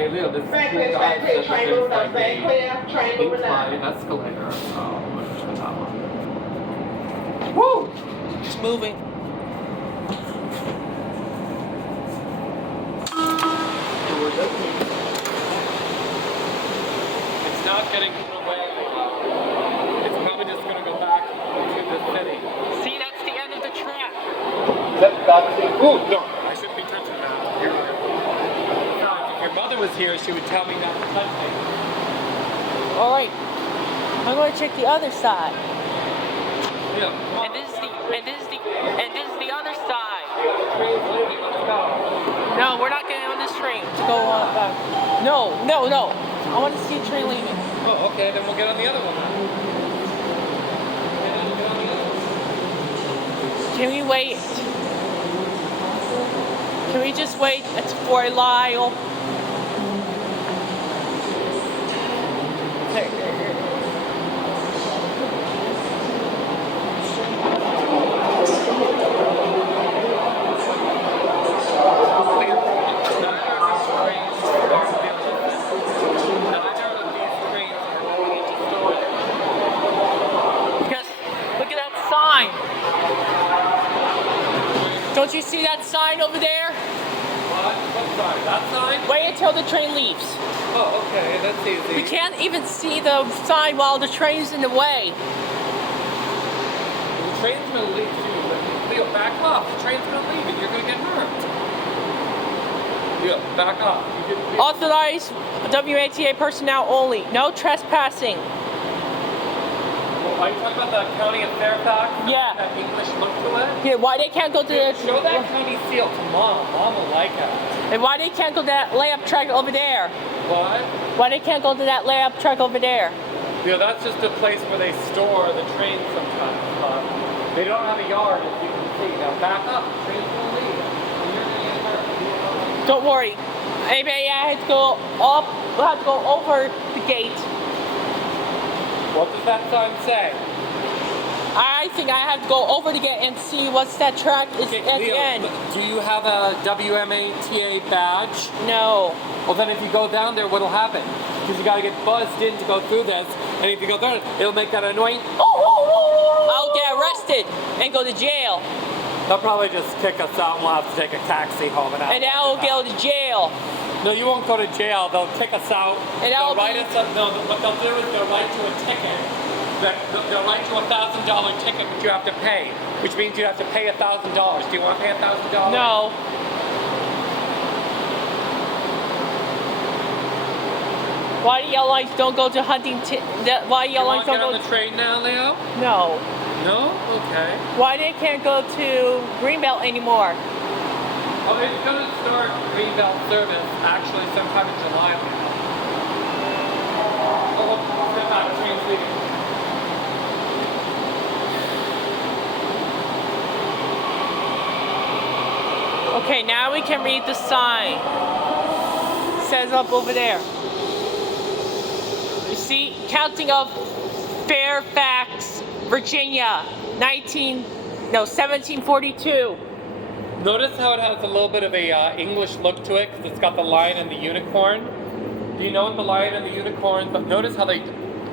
Hey Leo, this is Stand clear, train moving up, stand clear, train moving up. Escalator, so I'm gonna try that one. Woo! It's moving. It's not getting away. It's probably just gonna go back to the city. See, that's the end of the track. Ooh, no, I shouldn't be touching that. You're right. If your mother was here, she would tell me not to touch it. All right, I'm going to check the other side. Yeah. And this is the other side. Let's go. No, we're not getting on this train to go on back. No. I want to see a train leaving. Oh, okay, then we'll get on the other one. Can we wait? Can we just wait for a while? Don't you see that sign over there? What? What sign? That sign? Wait until the train leaves. Oh, okay, that's easy. We can't even see the sign while the train's in the way. The train's gonna leave too. Leo, back up. The train's gonna leave and you're gonna get hurt. Leo, back up. Authorized WMATA personnel only. No trespassing. Are you talking about the county of Fairfax? Yeah. That English look to it? Yeah, why they can't go to the... Show that county seal to Mom. Mom will like it. And why they can't go to that layup track over there? What? Why they can't go to that layup track over there? Yeah, that's just a place where they store the trains sometimes. They don't have a yard, as you can see. Now back up. The train's gonna leave. And you're gonna get hurt. Don't worry. Maybe I have to go up. We'll have to go over the gate. What does that sign say? I think I have to go over the gate and see what's that track is at Leo, the end. do you have a WMATA badge? No. Well, then if you go down there, what'll happen? Because you gotta get buzzed in to go through this, and if you go there, it'll make that annoying. I'll get arrested and go to jail. They'll probably just kick us out and we'll have to take a taxi home. And I'll go to jail. No, you won't go to jail. They'll kick us out. And they'll write us up. No, what they'll do is they'll write you a ticket. They'll write you a $1,000 ticket that you have to pay, which means you have to pay $1,000. Do you want to pay $1,000? No. Why the airlines don't go to Huntington? Why the airlines don't go? You want to get on the train now, Leo? No. No? Okay. Why they can't go to Greenbelt anymore? Oh, it's going to start Greenbelt service actually sometime in July. Oh, step back, train's leaving. Okay, now we can read the sign. It says up over there. You see, counting of Fairfax, Virginia, 1742. Notice how it has a little bit of a English look to it because it's got the lion and the unicorn. Do you know what the lion and the unicorn? But notice how the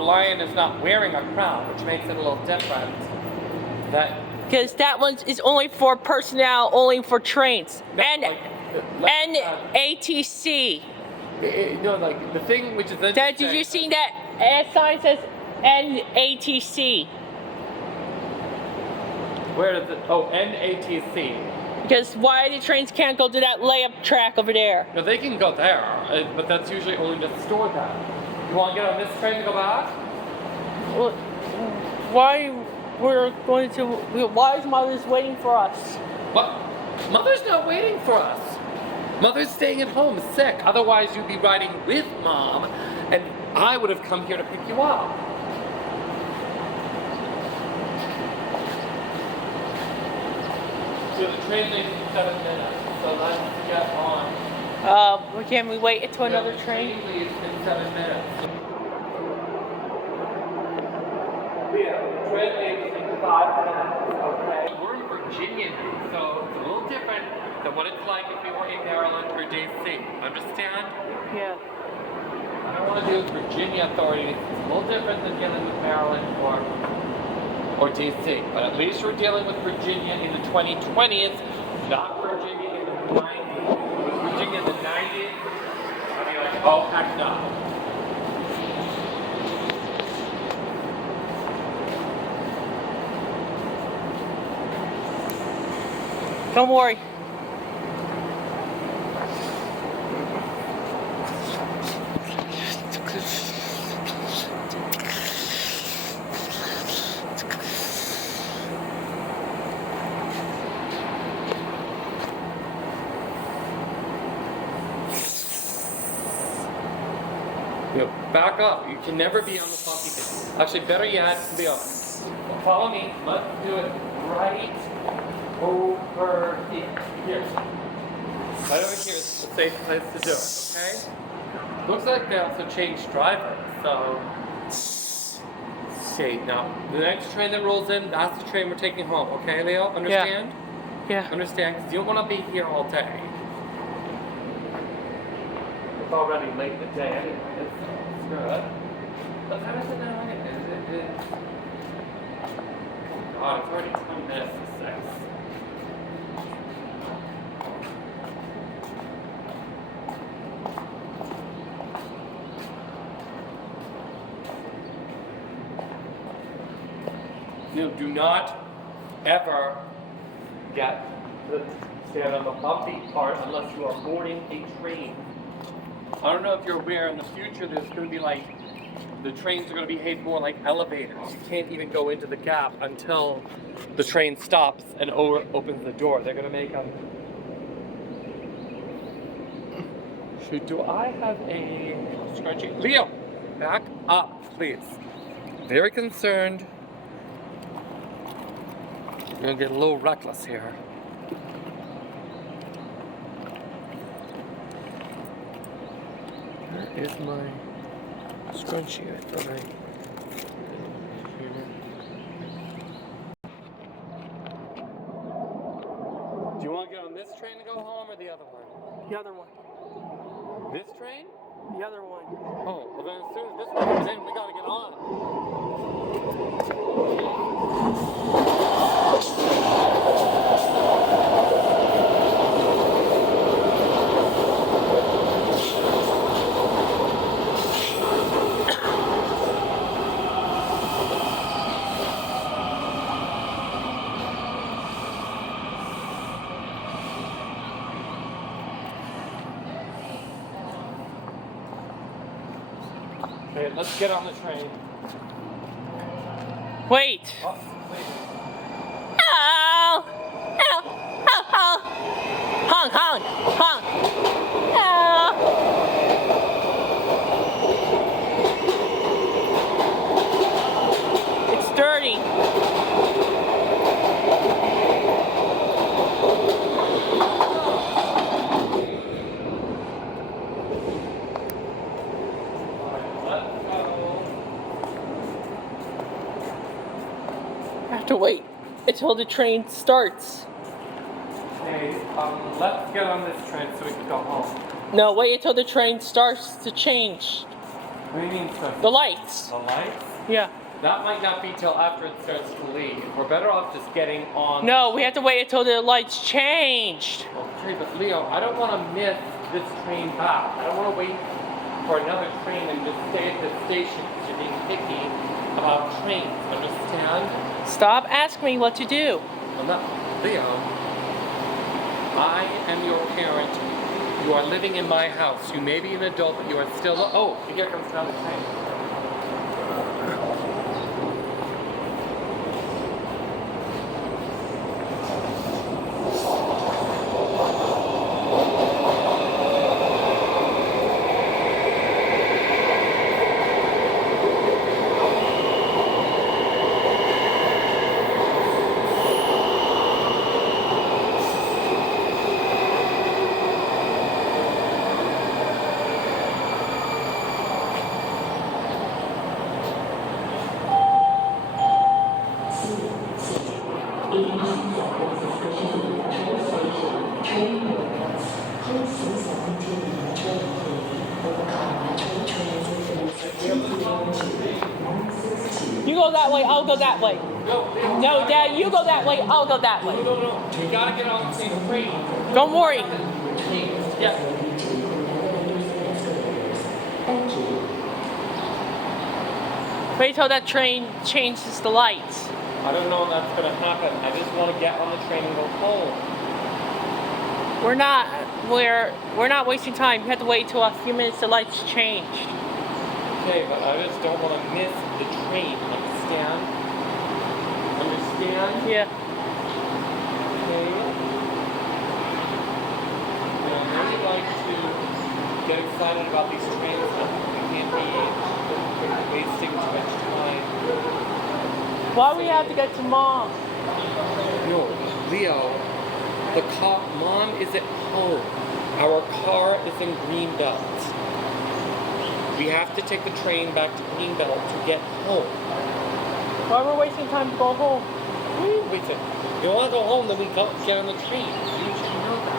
lion is not wearing a crown, which makes it a little different. Because that one is only for personnel, only for trains. No, and ATC. No, like the thing which is interesting. Did you see that sign says NATC? Where is it? Oh, NATC. Because why the trains can't go to that layup track over there? No, they can go there, but that's usually only to store that. You want to get on this train to go back? Well, why is Mother's waiting for us? What? Mother's not waiting for us. Mother's staying at home sick. Otherwise, you'd be riding with Mom, and I would have come here to pick you up. So the train leaves in 7 minutes, so let's get on. Can we wait until another train? The train leaves in 7 minutes. Yeah, the train leaves in 5 minutes, okay? We're in Virginia now, so it's a little different. The than what it's like if we were in Maryland or DC. Understand? Yeah. I don't want to deal with Virginia authorities. It's a little different than dealing with Maryland or DC. But at least we're dealing with Virginia in the 2020s, not Virginia in the 90s. With Virginia in the 90s, I'd be like, oh, heck no. Don't worry. Back up. You can never be on the bumpy thing. Actually, better yet, Leo, follow me. Let's do it right over here. Right over here is the safe place to do it, okay? Looks like they also changed drivers, so... Okay, now, the next train that rolls in, that's the train we're taking home, okay, Leo? Understand? Yeah. Understand? Because you don't want to be here all day. It's already late in the day anyway, so it's good. But how does it now anyway? God, it's already 20 minutes to 6. You know, do not ever stand on the bumpy part unless you are boarding a train. I don't know if you're aware, in the future there's going to be like, the trains are going to behave more like elevators. You can't even go into the gap until the train stops and opens the door. They're going to make them... Shoot, do I have a scrunchie? Leo, back up, please. Very concerned. We're going to get a little reckless here. Where is my scrunchie? I thought I... Do you want to get on this train to go home or the other one? The other one. This train? The other one. Oh, well then as soon as this one comes in, we gotta get on. Okay, let's get on the train. Wait. Oh, wait. Oh! Oh! Oh! Oh! Honk! Honk! Honk! Oh! It's dirty. I have to wait until the train starts. Okay, let's get on this train so we can go home. No, wait until the train starts to change. What do you mean, sir? The lights. The lights? Yeah. That might not be till after it starts to leave. We're better off just getting on. No, we have to wait until the lights changed. Okay, but Leo, I don't want to miss this train back. I don't want to wait for another train and just stay at this station because you're being picky about trains. Understand? Stop asking me what to do. I'm not, Leo. I am your parent. You are living in my house. You may be an adult, but you are still. Oh, here comes another train. go that way. I'll go that way. No, Dad, you go that way. I'll go that way. No. We gotta get on the same train. Don't worry. Yeah. Wait till that train changes the lights. I don't know when that's gonna happen. I just want to get on the train and go home. We're not wasting time. You have to wait till a few minutes the lights change. Okay, but I just don't want to miss the train. Understand? Understand? Yeah. Okay. And I really like to get excited about these trains. We can't be wasting too much time. Why we have to get to Mom? No, Leo. Mom is at home. Our car is in Greenbelt. We have to take the train back to Greenbelt to get home. Why we're wasting time to go home? Wait a second. You want to go home, then we get on the train. You should know that.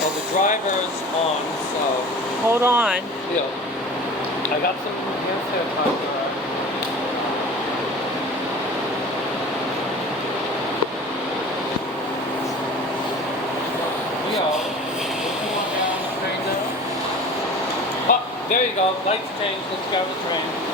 Well, the driver's on, so. Hold on. Yeah. I got some hand sanitizer. Oh, there you go. Lights changed. Let's go to the train.